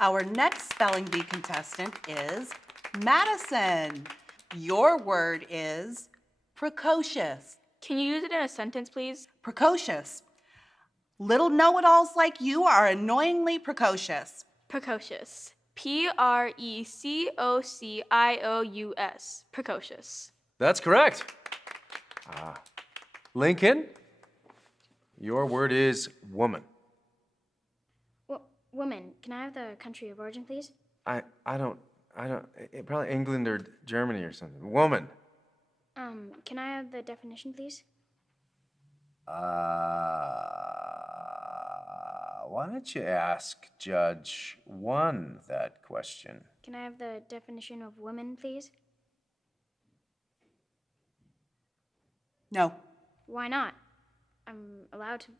Our next spelling bee contestant is Madison. Your word is precocious. Can you use it in a sentence, please? Precocious. Little know-it-alls like you are annoyingly precocious. Precocious. Precocious. Precocious. That's correct. Lincoln, your word is woman. Woman. Can I have the country of origin, please? I don't, probably England or Germany or something. Woman. Can I have the definition, please? Why don't you ask Judge 1 that question? Can I have the definition of woman, please? No. Why not? I'm allowed to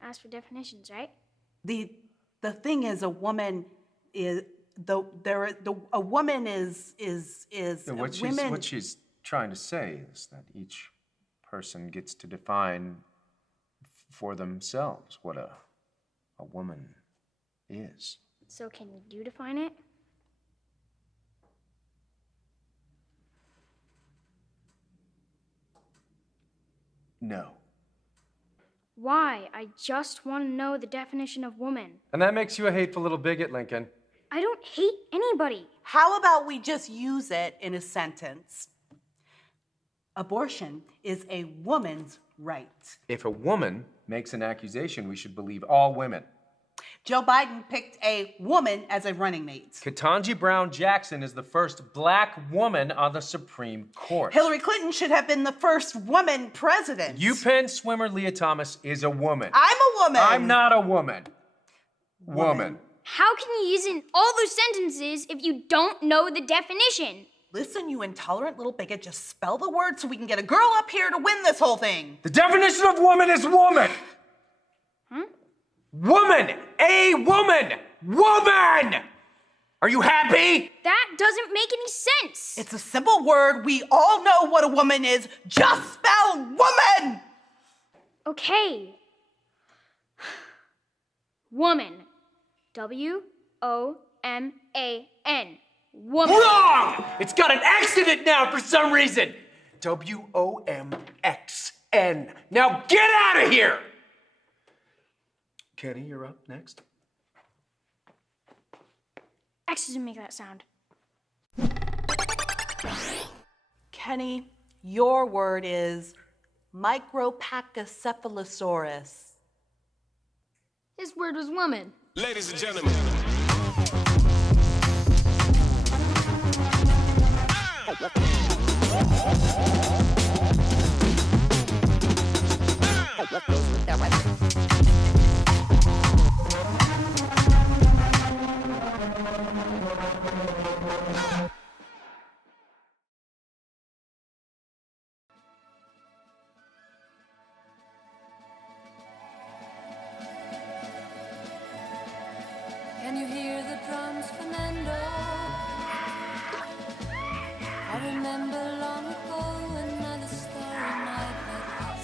ask for definitions, right? The thing is, a woman is a woman is What she's trying to say is that each person gets to define for themselves what a woman is. So can you define it? No. Why? I just want to know the definition of woman. And that makes you a hateful little bigot, Lincoln. I don't hate anybody. How about we just use it in a sentence? Abortion is a woman's right. If a woman makes an accusation, we should believe all women. Joe Biden picked a woman as a running mate. Ketanji Brown Jackson is the first black woman on the Supreme Court. Hillary Clinton should have been the first woman president. UPenn swimmer Leah Thomas is a woman. I'm a woman. I'm not a woman. Woman. How can you use it in all those sentences if you don't know the definition? Listen, you intolerant little bigot, just spell the word so we can get a girl up here to win this whole thing. The definition of woman is woman. Woman! A woman! Woman! Are you happy? That doesn't make any sense. It's a simple word. We all know what a woman is. Just spell woman! Okay. Woman. W-O-M-A-N. Woman. Wrong! It's got an X in it now for some reason. W-O-M-X-N. Now get out of here! Kenny, you're up next. X doesn't make that sound. Kenny, your word is micropachycephalosaurus. His word was woman. Ladies and gentlemen. Can you hear the drums, Fernando? I remember long ago another starry night like this.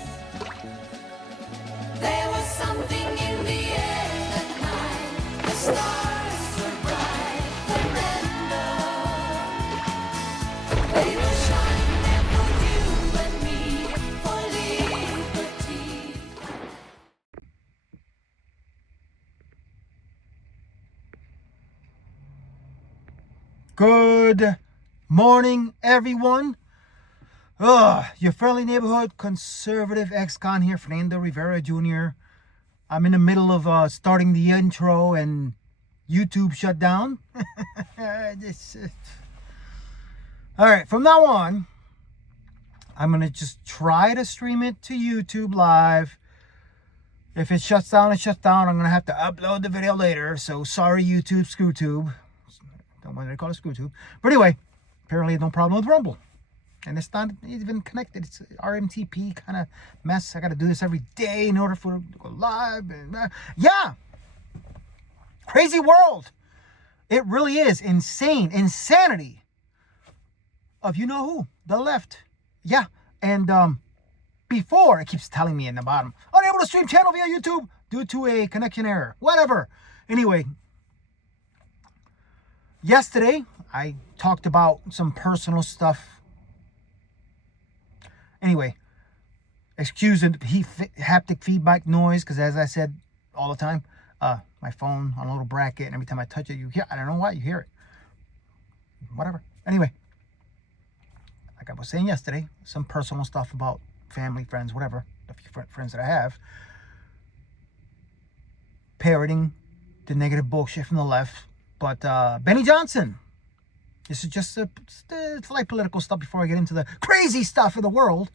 There was something in the air that night. The stars were bright, Fernando. They were shining there for you and me, for liberty. Good morning, everyone. Your friendly neighborhood conservative ex-con here, Fernando Rivera Jr. I'm in the middle of starting the intro and YouTube shut down. All right, from now on, I'm going to just try to stream it to YouTube live. If it shuts down, it shuts down. I'm going to have to upload the video later. So sorry, YouTube, ScrewTube. Don't mind they call it ScrewTube. But anyway, apparently no problem with Rumble. And it's not even connected. It's RMTP kind of mess. I got to do this every day in order for it to go live. And, yeah. Crazy world. It really is insane. Insanity of you know who. The left. Yeah. And before, it keeps telling me in the bottom, unable to stream channel via YouTube due to a connection error. Whatever. Anyway, Yesterday, I talked about some personal stuff. Anyway, excuse the haptic feedback noise, because as I said all the time, my phone on a little bracket, and every time I touch it, you hear, I don't know why, you hear it. Whatever. Anyway, like I was saying yesterday, some personal stuff about family, friends, whatever, the few friends that I have, parroting the negative bullshit from the left. But Benny Johnson, this is just it's like political stuff before I get into the crazy stuff of the world.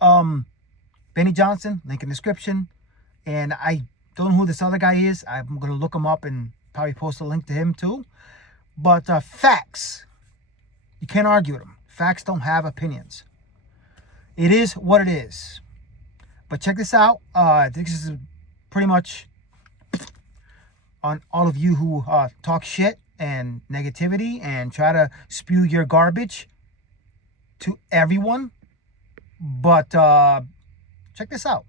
Benny Johnson, link in description. And I don't know who this other guy is. I'm going to look him up and probably post a link to him too. But facts, you can't argue with them. Facts don't have opinions. It is what it is. But check this out. This is pretty much on all of you who talk shit and negativity and try to spew your garbage to everyone. But check this out.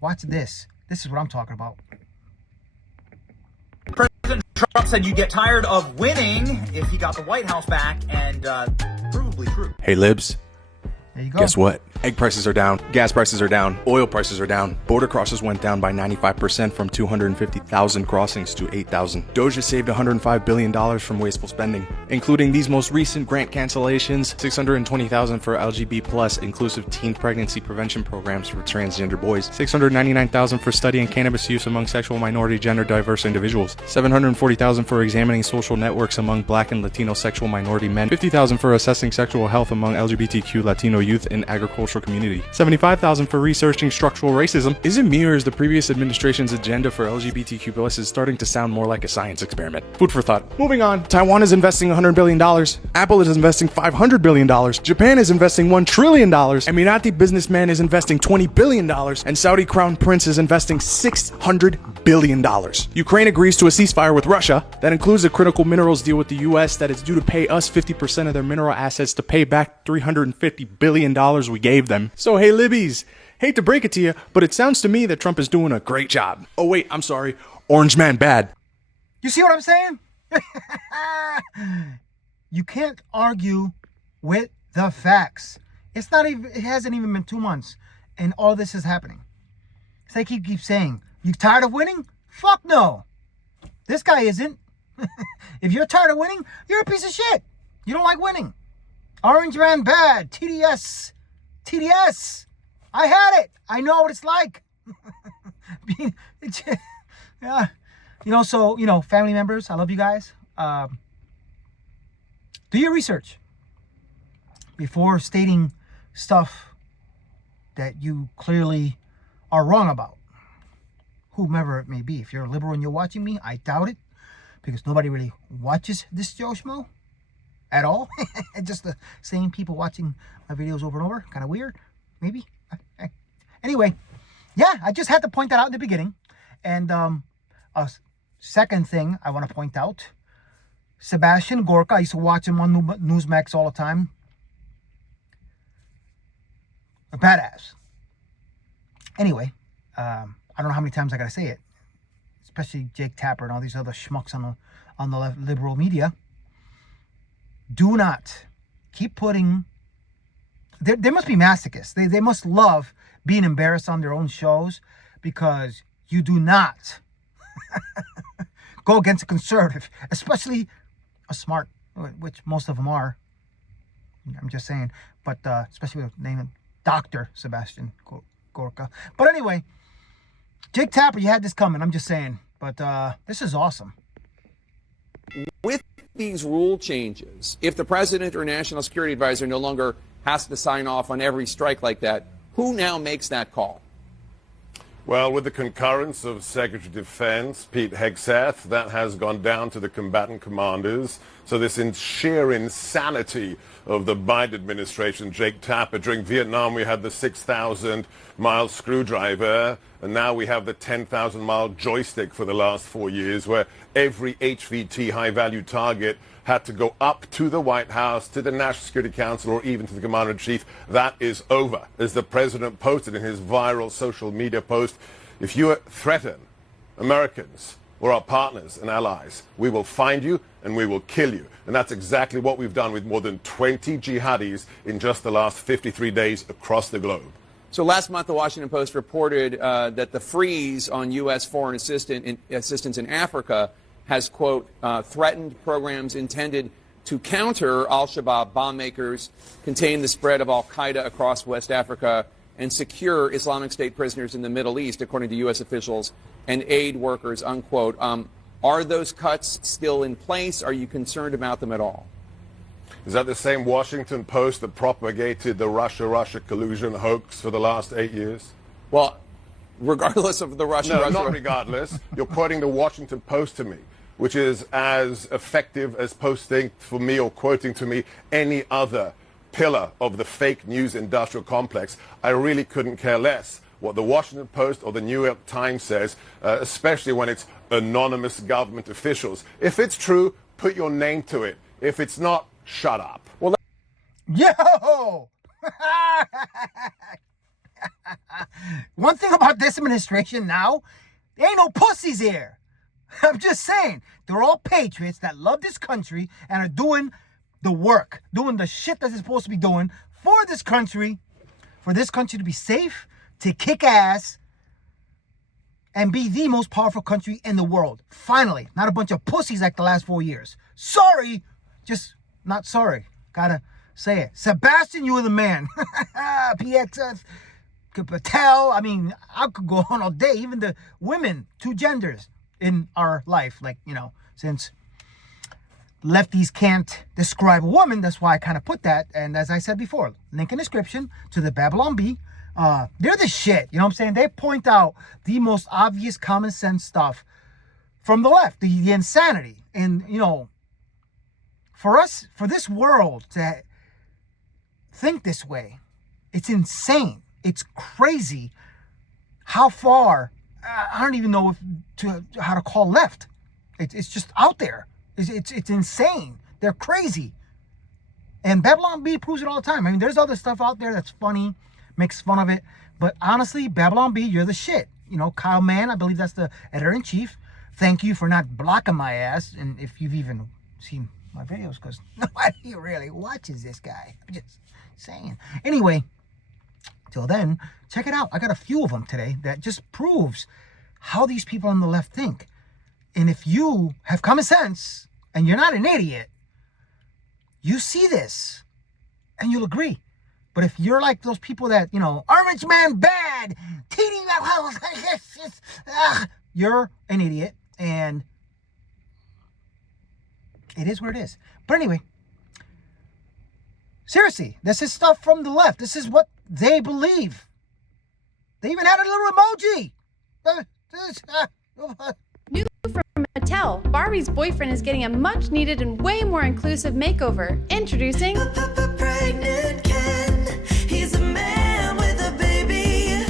Watch this. This is what I'm talking about. President Trump said you'd get tired of winning if he got the White House back, and provably true. Hey, libs. There you go. Guess what? Egg prices are down, gas prices are down, oil prices are down, border crosses went down by 95% from 250,000 crossings to 8,000. Doja saved $105 billion from wasteful spending, including these most recent grant cancellations, $620,000 for LGBT plus inclusive teen pregnancy prevention programs for transgender boys, $699,000 for studying cannabis use among sexual minority gender diverse individuals, $740,000 for examining social networks among Black and Latino sexual minority men, $50,000 for assessing sexual health among LGBTQ Latino youth in agricultural community, $75,000 for researching structural racism. Is it me, or is the previous administration's agenda for LGBTQ plus is starting to sound more like a science experiment? Food for thought. Moving on, Taiwan is investing $100 billion, Apple is investing $500 billion, Japan is investing $1 trillion, Emirati businessman is investing $20 billion, and Saudi Crown Prince is investing $600 billion. Ukraine agrees to a ceasefire with Russia that includes a critical minerals deal with the US that is due to pay us 50% of their mineral assets to pay back $350 billion we gave them. So hey Libbies, hate to break it to you, but it sounds to me that Trump is doing a great job. Oh wait, I'm sorry, Orange Man bad. You see what I'm saying? You can't argue with the facts. It hasn't even been 2 months and all this is happening. It's like he keeps saying, you tired of winning? Fuck no. This guy isn't. If you're tired of winning, you're a piece of shit. You don't like winning. Orange Man bad. TDS. I had it. I know what it's like. Yeah. Family members, I love you guys. Do your research before stating stuff that you clearly are wrong about. Whomever it may be. If you're a liberal and you're watching me, I doubt it, because nobody really watches this Joe Schmo at all. Just the same people watching my videos over and over. Kind of weird, maybe. Anyway, yeah, I just had to point that out in the beginning. And a second thing I want to point out, Sebastian Gorka, I used to watch him on Newsmax all the time. A badass. Anyway, I don't know how many times I gotta say it, especially Jake Tapper and all these other schmucks on the left, liberal media. Do not keep putting. They must be masochists. They must love being embarrassed on their own shows, because you do not go against a conservative, especially a smart, which most of them are. I'm just saying, but especially with naming Dr. Sebastian Gorka. But anyway, Jake Tapper, you had this coming. I'm just saying, but this is awesome. With these rule changes, if the president or national security advisor no longer has to sign off on every strike like that, who now makes that call? Well, with the concurrence of Secretary of Defense Pete Hegseth, that has gone down to the combatant commanders. So this sheer insanity of the Biden administration, Jake Tapper. During Vietnam, we had the 6,000-mile screwdriver, and now we have the 10,000-mile joystick for the last 4 years, where every HVT high-value target had to go up to the White House, to the National Security Council, or even to the Commander-in-Chief. That is over. As the president posted in his viral social media post, if you threaten Americans or our partners and allies. We will find you and we will kill you. And that's exactly what we've done with more than 20 jihadis in just the last 53 days across the globe. So last month, the Washington Post reported that the freeze on U.S. foreign assistance in Africa has, quote, threatened programs intended to counter al-Shabaab bomb makers, contain the spread of al-Qaeda across West Africa, and secure Islamic State prisoners in the Middle East, according to U.S. officials and aid workers, unquote. Are those cuts still in place? Are you concerned about them at all? Is that the same Washington Post that propagated the Russia-Russia collusion hoax for the last 8 years? Well, regardless of the Russia... No, not regardless. You're quoting the Washington Post to me, which is as effective as posting for me or quoting to me any other pillar of the fake news industrial complex. I really couldn't care less what the Washington Post or the New York Times says, especially when it's anonymous government officials. If it's true, put your name to it. If it's not, shut up. Well, Yo! One thing about this administration now, there ain't no pussies here. I'm just saying, they're all patriots that love this country and are doing the work, doing the shit that they're supposed to be doing for this country to be safe, to kick ass, and be the most powerful country in the world. Finally, not a bunch of pussies like the last 4 years. Sorry, just not sorry. Gotta say it. Sebastian, you were the man. PXF, Patel. I mean, I could go on all day. Even the women, 2 genders in our life. Like, you know, since lefties can't describe a woman, that's why I kind of put that. And as I said before, link in description to the Babylon Bee. They're the shit. You know what I'm saying? They point out the most obvious common sense stuff from the left, the insanity. And, you know, for this world to think this way, it's insane. It's crazy how far, I don't even know how to call left. It's just out there. It's insane. They're crazy. And Babylon Bee proves it all the time. I mean, there's other stuff out there that's funny, makes fun of it. But honestly, Babylon Bee, you're the shit. You know, Kyle Mann, I believe that's the editor-in-chief. Thank you for not blocking my ass. And if you've even seen my videos, because nobody really watches this guy. I'm just saying. Anyway, till then, check it out. I got a few of them today that just proves how these people on the left think. And if you have common sense and you're not an idiot, you see this and you'll agree. But if you're like those people that, you know, Orange Man bad, you're an idiot, and it is what it is. But anyway, seriously, this is stuff from the left. This is what they believe. They even had a little emoji. New from Mattel, Barbie's boyfriend is getting a much needed and way more inclusive makeover. Introducing Pregnant Ken. He's a man with a baby.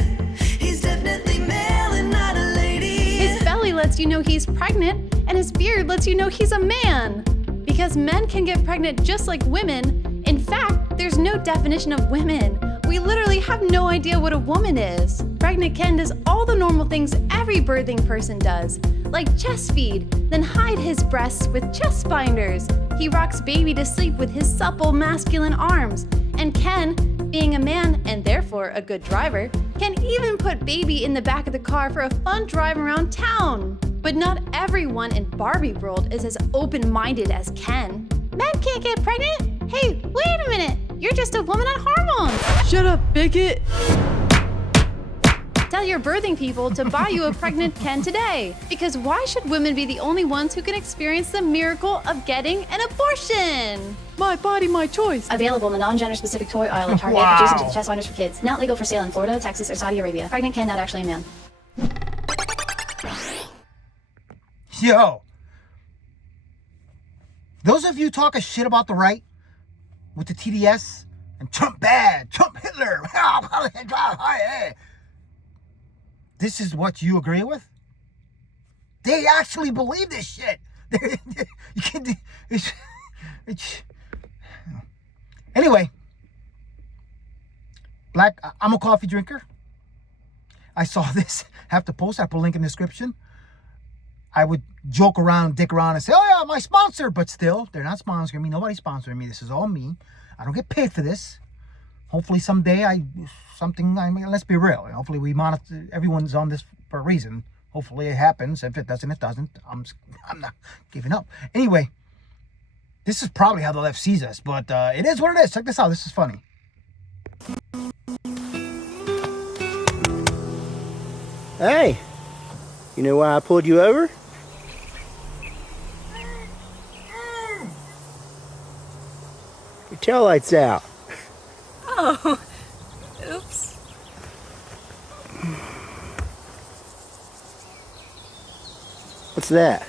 He's definitely male and not a lady. His belly lets you know he's pregnant, and his beard lets you know he's a man. Because men can get pregnant just like women. In fact, there's no definition of women. We literally have no idea what a woman is. Pregnant Ken does all the normal things every birthing person does, like chest feed, then hide his breasts with chest binders. He rocks baby to sleep with his supple masculine arms. And Ken, being a man and therefore a good driver, can even put baby in the back of the car for a fun drive around town. But not everyone in Barbie world is as open-minded as Ken. Men can't get pregnant? Hey, wait a minute. You're just a woman on hormones. Shut up, bigot. Tell your birthing people to buy you a pregnant Ken today. Because why should women be the only ones who can experience the miracle of getting an abortion? My body, my choice. Available in the non-gender specific toy aisle at Target, adjacent to the chest binders for kids. Not legal for sale in Florida, Texas, or Saudi Arabia. Pregnant Ken, not actually a man. Yo. Those of you talking shit about the right with the TDS and Trump bad, Trump Hitler. This is what you agree with? They actually believe this shit. You can't, anyway, I'm a coffee drinker. I saw this. Have to post. I put a link in the description. I would joke around, dick around, and say, oh yeah, my sponsor. But still, they're not sponsoring me. Nobody's sponsoring me. This is all me. I don't get paid for this. Hopefully someday let's be real. Hopefully we monitor, everyone's on this for a reason. Hopefully it happens. If it doesn't, it doesn't. I'm not giving up. Anyway, this is probably how the left sees us, but it is what it is. Check this out. This is funny. Hey, you know why I pulled you over? Your tail light's out. Oh, oops. What's that?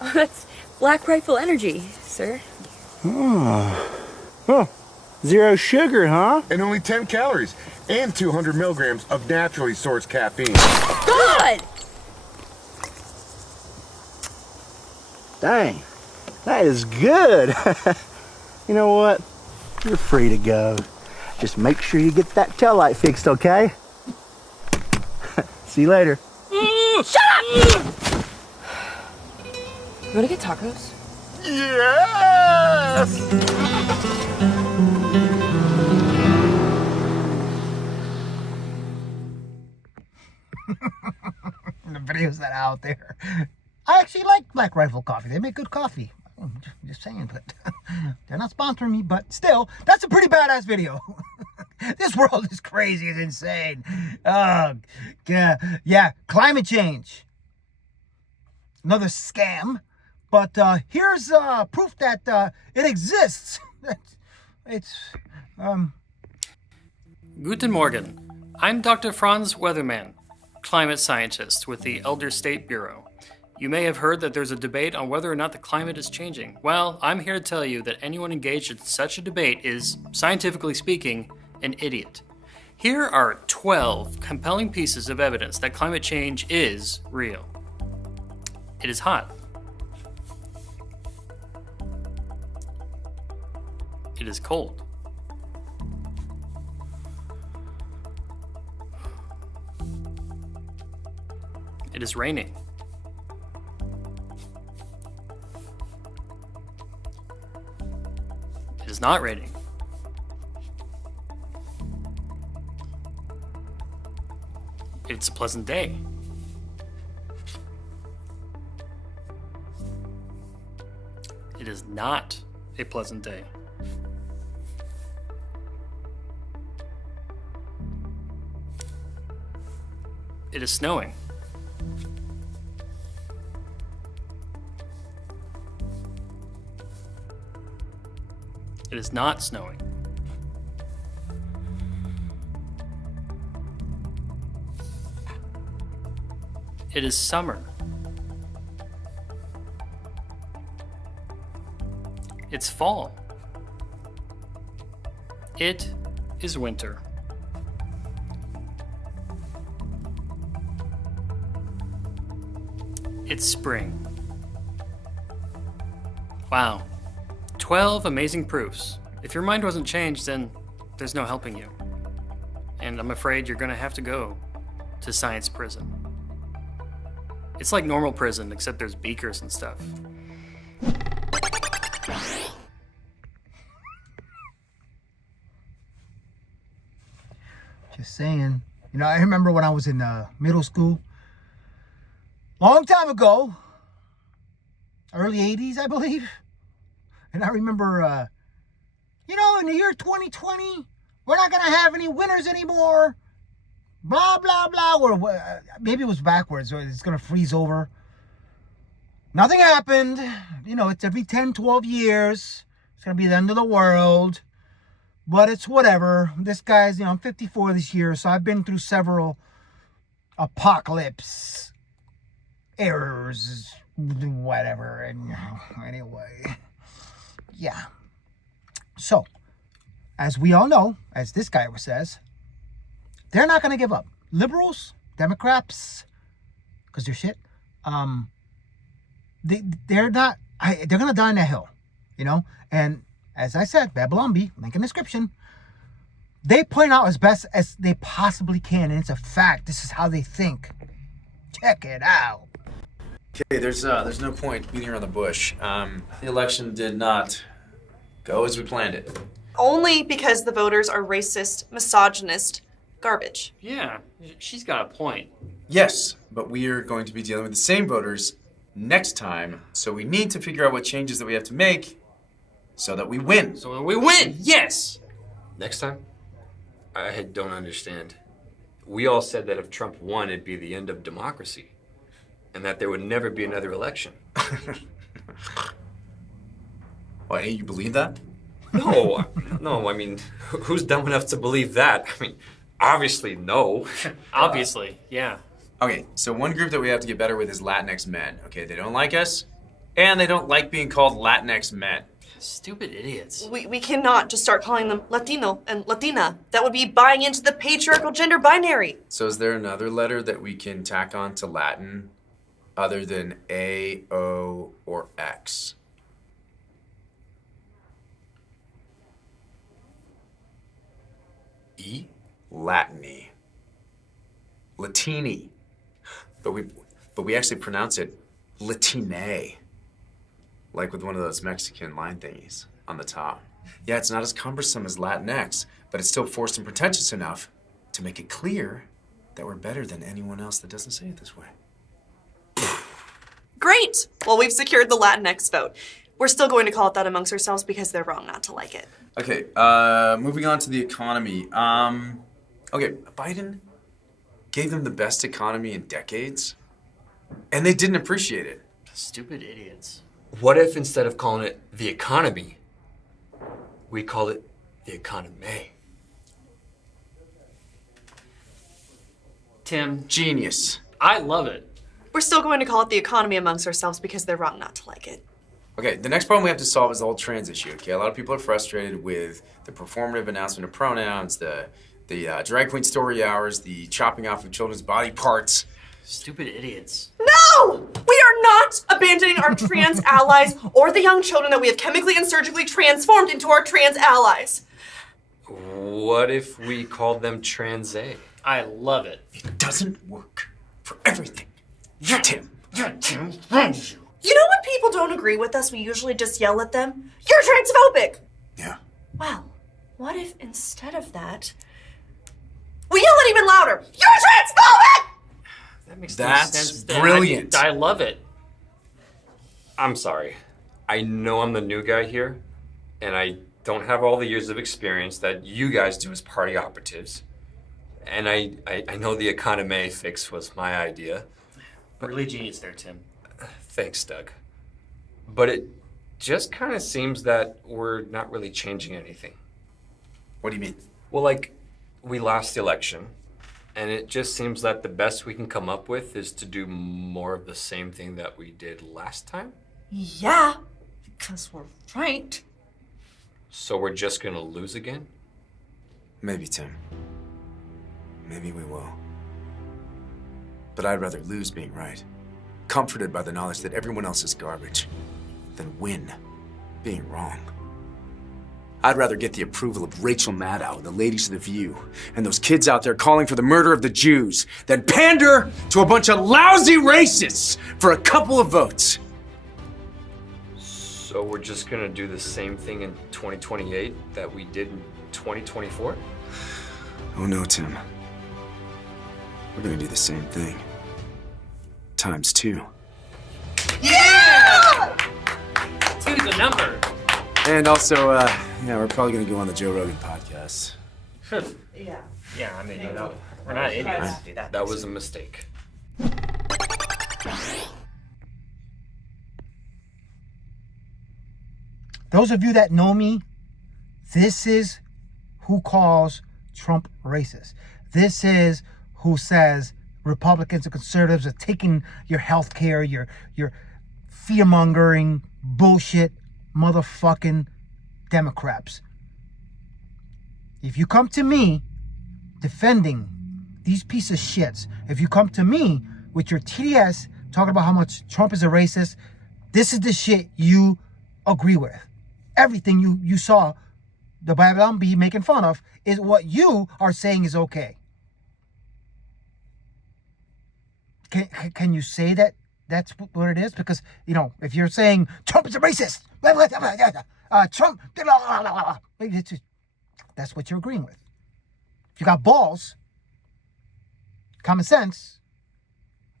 Oh, that's Black Rifle Energy, sir. Oh, zero sugar, huh? And only 10 calories and 200 milligrams of naturally sourced caffeine. God! Dang, that is good. You know what? You're free to go. Just make sure you get that tail light fixed, okay? See you later. Shut up! You wanna get tacos? Yes! The videos that are out there. I actually like Black Rifle coffee. They make good coffee. I'm just saying, but they're not sponsoring me, but still, that's a pretty badass video. This world is crazy. It's insane. Yeah, climate change. Another scam. But here's proof that it exists. Guten Morgen. I'm Dr. Franz Weatherman, climate scientist with the Elder State Bureau. You may have heard that there's a debate on whether or not the climate is changing. Well, I'm here to tell you that anyone engaged in such a debate is, scientifically speaking, an idiot. Here are 12 compelling pieces of evidence that climate change is real. It is hot. It is cold. It is raining. It is not raining. It's a pleasant day. It is not a pleasant day. It is snowing. It is not snowing. It is summer. It's fall. It is winter. It's spring. Wow. 12 amazing proofs. If your mind wasn't changed, then there's no helping you. And I'm afraid you're gonna have to go to science prison. It's like normal prison, except there's beakers and stuff. Just saying. You know, I remember when I was in middle school, long time ago, early 80s, I believe. And I remember, you know, in the year 2020, we're not going to have any winners anymore. Blah, blah, blah. Or maybe it was backwards. Or it's going to freeze over. Nothing happened. You know, it's every 10, 12 years. It's going to be the end of the world. But it's whatever. This guy's, you know, I'm 54 this year. So I've been through several apocalypse errors. Whatever. And anyway. Yeah. So, as we all know, as this guy says, they're not going to give up. Liberals, Democrats, because they're shit, they're not, they're going to die on the hill, you know? And as I said, Babylon B, link in the description, they point out as best as they possibly can, and it's a fact. This is how they think. Check it out. Okay, there's no point beating around the bush. The election did not go as we planned it. Only because the voters are racist, misogynist, garbage. Yeah, she's got a point. Yes, but we are going to be dealing with the same voters next time, so we need to figure out what changes that we have to make so that we win. So that we win! Yes! Next time? I don't understand. We all said that if Trump won, it'd be the end of democracy, and that there would never be another election. Why, you believe that? No, no, I mean, who's dumb enough to believe that? I mean, obviously, no. Obviously, yeah. Okay, so one group that we have to get better with is Latinx men. Okay, they don't like us, and they don't like being called Latinx men. Stupid idiots. We cannot just start calling them Latino and Latina. That would be buying into the patriarchal gender binary. So is there another letter that we can tack on to Latin other than A, O, or X? E? Latiny. Latini. But we actually pronounce it Latine. Like with one of those Mexican line thingies on the top. Yeah, it's not as cumbersome as Latinx, but it's still forced and pretentious enough to make it clear that we're better than anyone else that doesn't say it this way. Great! Well, we've secured the Latinx vote. We're still going to call it that amongst ourselves because they're wrong not to like it. Okay, moving on to the economy. Okay, Biden gave them the best economy in decades, and they didn't appreciate it. Stupid idiots. What if instead of calling it the economy, we call it the economy? Tim. Genius. I love it. We're still going to call it the economy amongst ourselves because they're wrong not to like it. Okay, the next problem we have to solve is the whole trans issue, okay? A lot of people are frustrated with the performative announcement of pronouns, the drag queen story hours, the chopping off of children's body parts. Stupid idiots. No! We are not abandoning our trans allies or the young children that we have chemically and surgically transformed into our trans allies. What if we called them trans A? I love it. It doesn't work for everything. Tim. Tim. You know when people don't agree with us, we usually just yell at them? You're transphobic! Yeah. Well, what if instead of that, we yell it even louder? You're transphobic! That makes That's no sense. Dan. brilliant. I love it. I'm sorry. I know I'm the new guy here, and I don't have all the years of experience that you guys do as party operatives. And I know the economy fix was my idea. Really genius there, Tim. Thanks, Doug. But it just kind of seems that we're not really changing anything. What do you mean? Well, like, we lost the election, and it just seems that the best we can come up with is to do more of the same thing that we did last time. Yeah, because we're right. So we're just gonna lose again? Maybe, Tim. Maybe we will. But I'd rather lose being right, comforted by the knowledge that everyone else is garbage, than win being wrong. I'd rather get the approval of Rachel Maddow, the ladies of The View, and those kids out there calling for the murder of the Jews, than pander to a bunch of lousy racists for a couple of votes. So we're just gonna do the same thing in 2028 that we did in 2024? Oh no, Tim. We're gonna do the same thing. Times 2. Yeah! Two's a number. And also, yeah, we're probably gonna go on the Joe Rogan podcast. Yeah. Yeah, I mean, we're not idiots. That was a mistake. Those of you that know me, this is who calls Trump racist. This is who says Republicans and conservatives are taking your health care, your fear-mongering bullshit motherfucking Democrats. If you come to me defending these pieces of shits, if you come to me with your TDS talking about how much Trump is a racist, this is the shit you agree with. Everything you saw the Babylon Bee making fun of is what you are saying is okay. Can you say that that's what it is? Because, you know, if you're saying Trump is a racist, Trump, that's what you're agreeing with. If you got balls, common sense,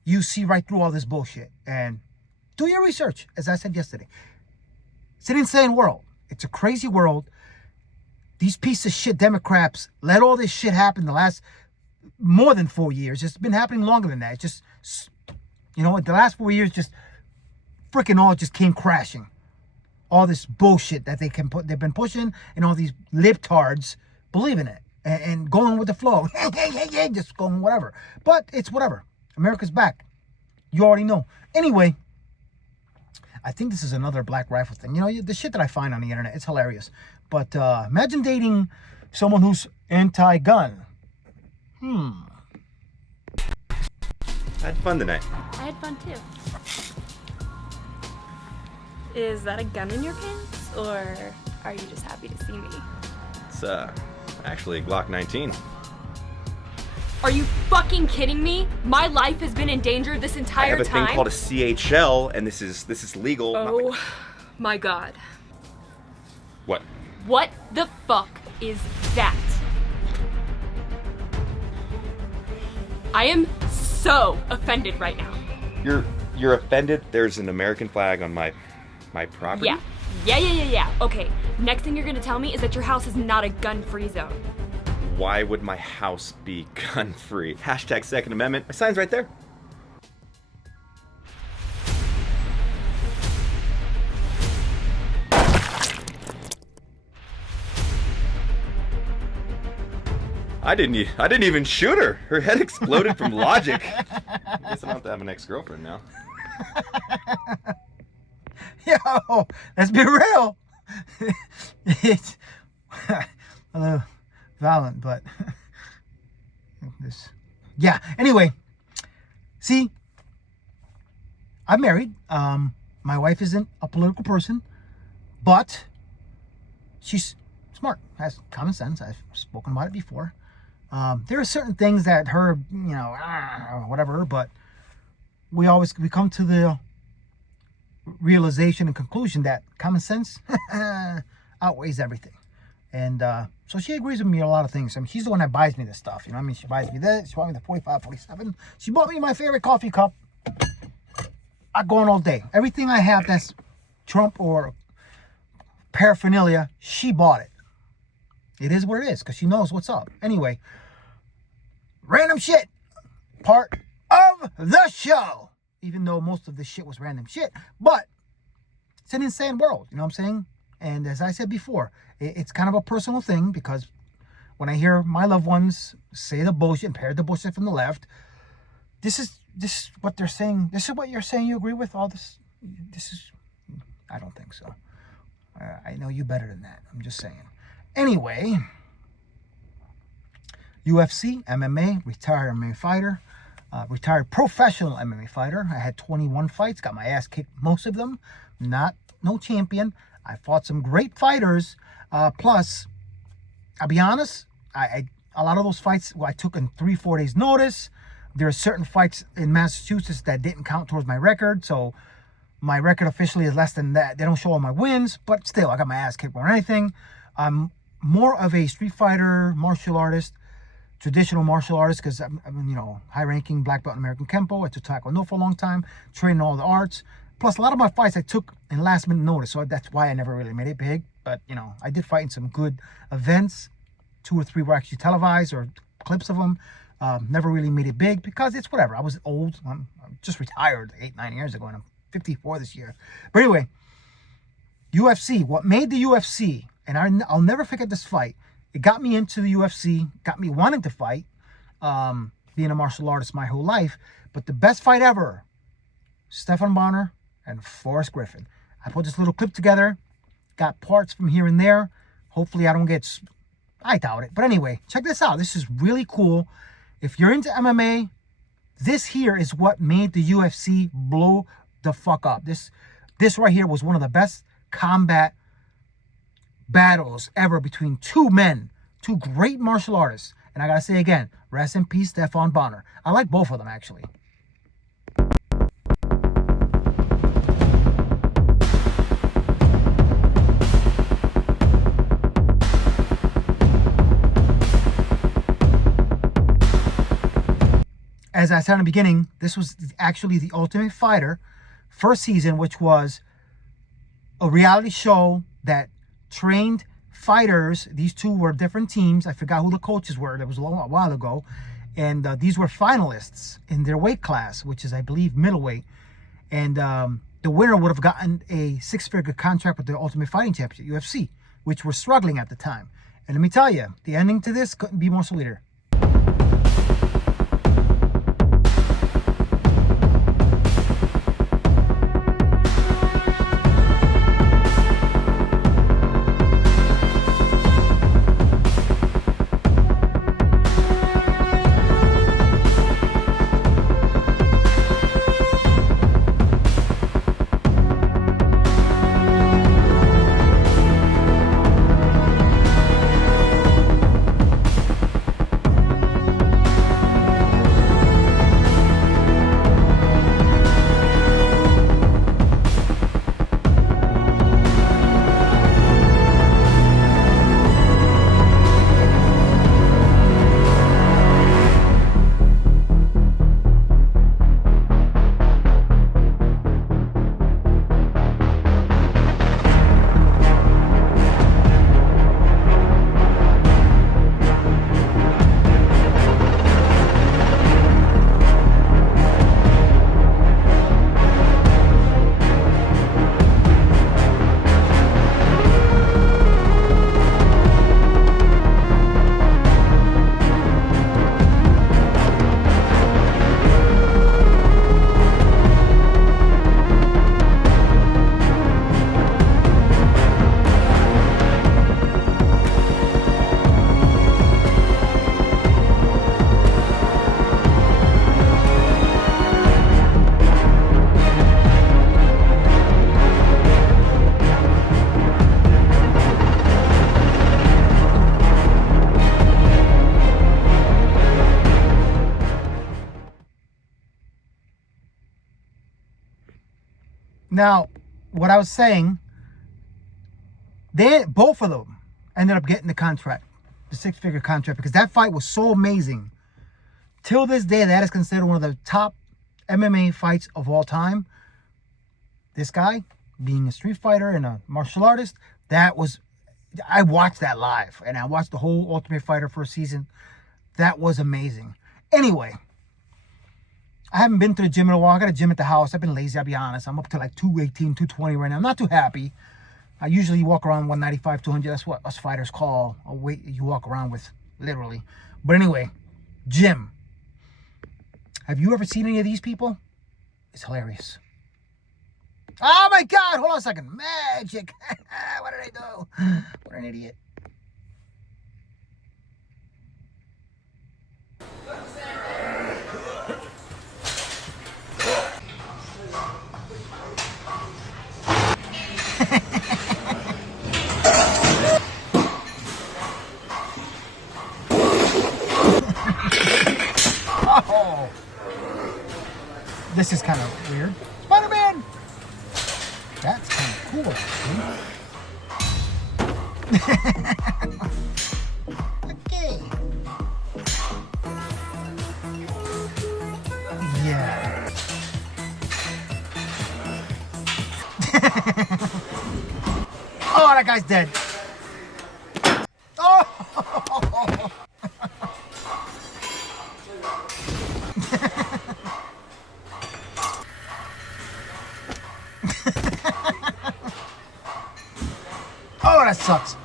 you see right through all this bullshit. And do your research, as I said yesterday. It's an insane world. It's a crazy world. These pieces of shit Democrats let all this shit happen the last more than 4 years. It's been happening longer than that. It's just, you know, the last 4 years just freaking all just came crashing. All this bullshit that they've been pushing, and all these libtards believe in it and going with the flow. Just going whatever. But it's whatever. America's back. You already know. Anyway, I think this is another Black Rifle thing. You know, the shit that I find on the internet, it's hilarious. But imagine dating someone who's anti-gun. I had fun tonight. I had fun too. Is that a gun in your pants, or are you just happy to see me? It's actually a Glock 19. Are you fucking kidding me? My life has been in danger this I entire have a time. thing called a CHL, and this is legal. Oh my god. What? What the fuck is that? I am so offended right now. You're offended? There's an American flag on my property? Yeah. Okay, next thing you're gonna tell me is that your house is not a gun-free zone. Why would my house be gun-free? Hashtag Second Amendment. My sign's right there. I didn't even shoot her. Her head exploded from logic. I guess I don't have to have an ex-girlfriend now. Yo, let's be real. It's a little violent, but this. Yeah. Anyway, see, I'm married. My wife isn't a political person, but she's smart, has common sense. I've spoken about it before. There are certain things that her, you know, whatever, but we come to the realization and conclusion that common sense outweighs everything. And so she agrees with me on a lot of things. I mean, she's the one that buys me this stuff. You know what I mean? She buys me this. She bought me the 45, 47. She bought me my favorite coffee cup. I go on all day. Everything I have that's Trump or paraphernalia, she bought it. It is what it is, because she knows what's up. Anyway, random shit. Part of the show. Even though most of the shit was random shit. But it's an insane world. You know what I'm saying? And as I said before, it's kind of a personal thing, because when I hear my loved ones say the bullshit and parrot the bullshit from the left, this is what they're saying. This is what you're saying you agree with? All this? I don't think so. I know you better than that. I'm just saying. Anyway, UFC, MMA, retired MMA fighter, retired professional MMA fighter. I had 21 fights, got my ass kicked most of them. No champion. I fought some great fighters. Plus, I'll be honest, a lot of those fights I took in 3-4 days notice. There are certain fights in Massachusetts that didn't count towards my record, so my record officially is less than that. They don't show all my wins, but still, I got my ass kicked more than anything. I'm more of a street fighter, martial artist, traditional martial artist, because I'm high-ranking black belt in American Kempo. I took Taekwondo for a long time, trained in all the arts. Plus, a lot of my fights I took in last-minute notice, so that's why I never really made it big. But, I did fight in some good events. 2 or 3 were actually televised, or clips of them. Never really made it big, because it's whatever. I was old. I'm just retired 8-9 years ago, and I'm 54 this year. But anyway, UFC. What made the UFC, and I'll never forget this fight. It got me into the UFC, got me wanting to fight, being a martial artist my whole life. But the best fight ever, Stephan Bonnar and Forrest Griffin. I put this little clip together, got parts from here and there. Hopefully I doubt it. But anyway, check this out. This is really cool. If you're into MMA, this here is what made the UFC blow the fuck up. This right here was one of the best combat battles ever between 2 men, 2 great martial artists. And I gotta say again, rest in peace, Stephan Bonnar. I like both of them, actually. as I said in the beginning, this was actually the Ultimate Fighter first season, which was a reality show that trained fighters. These two were different teams. I forgot who the coaches were. That was a while ago. And these were finalists in their weight class, which is, I believe, middleweight. And the winner would have gotten a six-figure contract with the Ultimate Fighting Championship, UFC, which were struggling at the time. And let me tell you, the ending to this couldn't be more sweeter. Now, what I was saying, both of them ended up getting the contract, the six-figure contract, because that fight was so amazing. Till this day, that is considered one of the top MMA fights of all time. This guy, being a street fighter and a martial artist, I watched that live, and I watched the whole Ultimate Fighter first season. That was amazing. Anyway, I haven't been to the gym in a while. I got a gym at the house. I've been lazy, I'll be honest. I'm up to like 218, 220 right now. I'm not too happy. I usually walk around 195, 200. That's what us fighters call a weight you walk around with, literally. But anyway, gym. Have you ever seen any of these people? It's hilarious. Oh my God, hold on a second. Magic. What did I do? What an idiot. Oh. This is kind of weird. Spider-Man! That's kind of cool, actually. Okay. Yeah. Oh, that guy's dead. Oh! Oh, that sucks.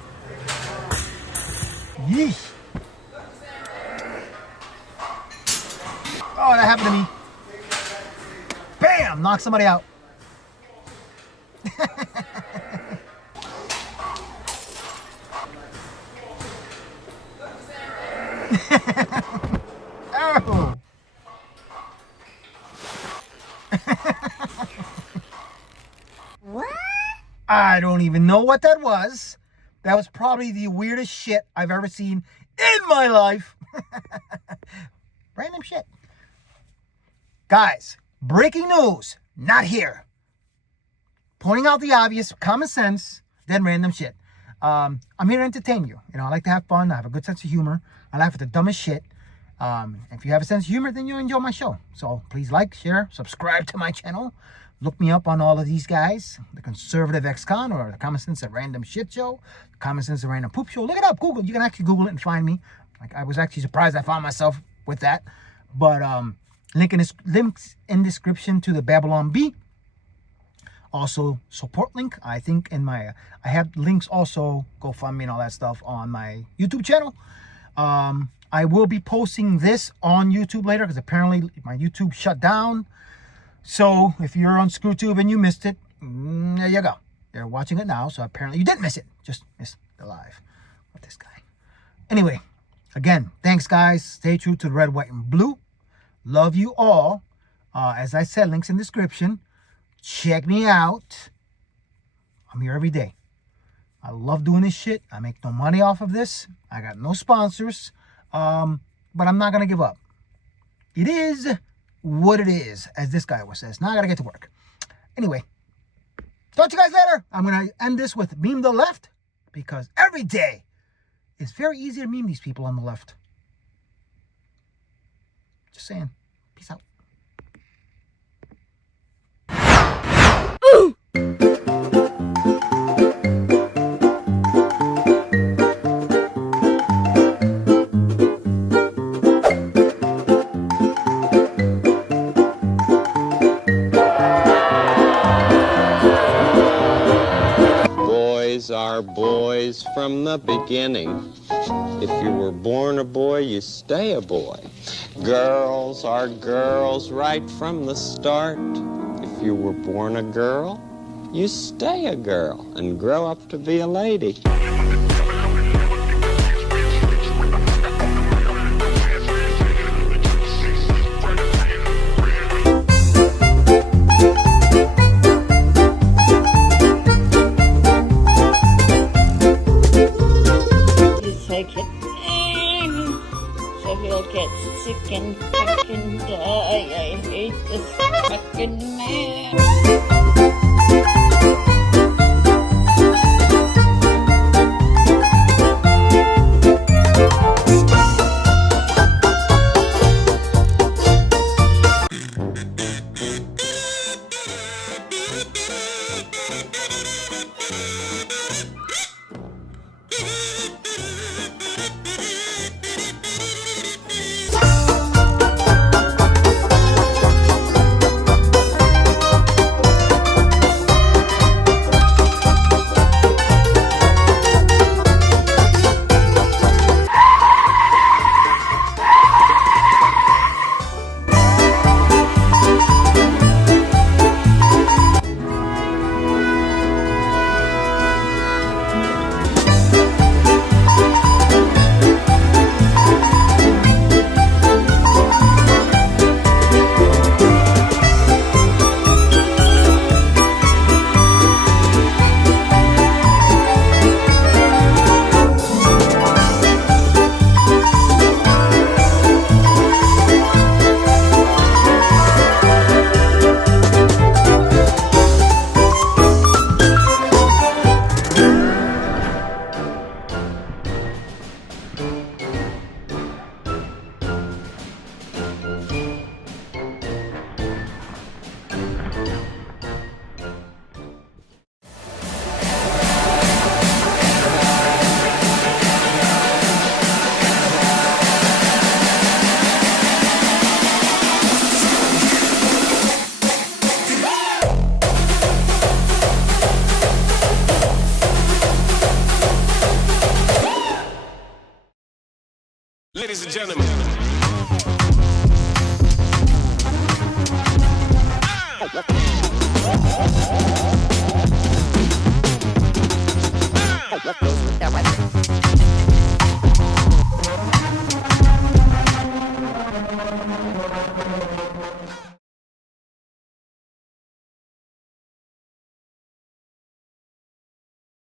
Yeesh. Oh, that happened to me. Bam! Knock somebody out. Oh. What? I don't even know what that was. That was probably the weirdest shit I've ever seen in my life. Random shit. Guys, breaking news. Not here. Pointing out the obvious, common sense, then random shit. I'm here to entertain you. You know, I like to have fun. I have a good sense of humor. I laugh at the dumbest shit. If you have a sense of humor, then you'll enjoy my show. So please like, share, subscribe to my channel. Look me up on all of these guys. The Conservative Ex-Con, or the Common Sense at Random Shit Show. The Common Sense at Random Poop Show. Look it up. Google. You can actually Google it and find me. Like, I was actually surprised I found myself with that. But links in description to the Babylon Bee. Also, support link. I think in my... I have links also, GoFundMe and all that stuff on my YouTube channel. I will be posting this on YouTube later because apparently my YouTube shut down. So if you're on ScrewTube and you missed it, there you go. They're watching it now, so apparently you didn't miss it. Just missed the live with this guy. Anyway, again, thanks guys. Stay true to the red, white, and blue. Love you all. As I said, links in description. Check me out. I'm here every day. I love doing this shit. I make no money off of this. I got no sponsors. But I'm not going to give up. It is what it is, as this guy always says. Now I got to get to work. Anyway, talk to you guys later. I'm going to end this with meme the left, because every day it's very easy to meme these people on the left. Just saying. Peace out. Boys are boys from the beginning. If you were born a boy, you stay a boy. Girls are girls right from the start. If you were born a girl, you stay a girl and grow up to be a lady. Take it in, so he'll get sick and fucking die. I hate this fucking man. Ladies and gentlemen. What goes with that weapon?